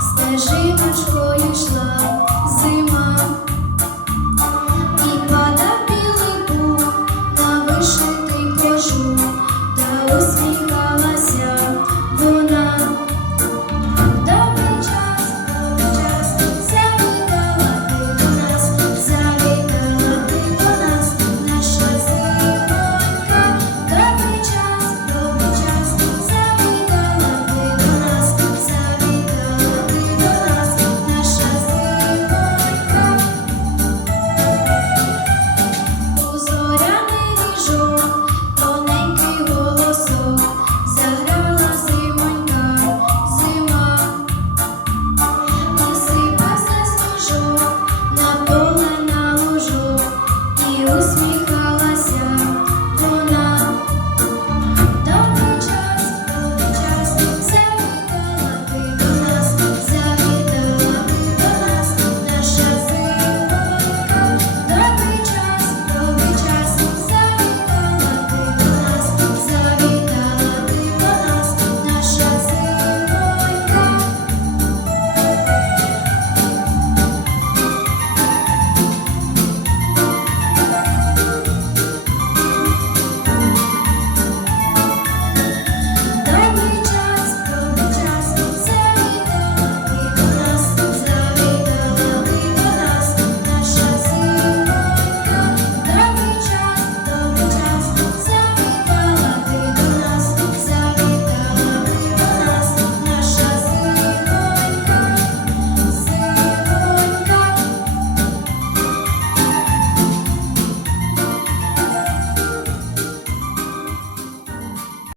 Стежиночкою йшла.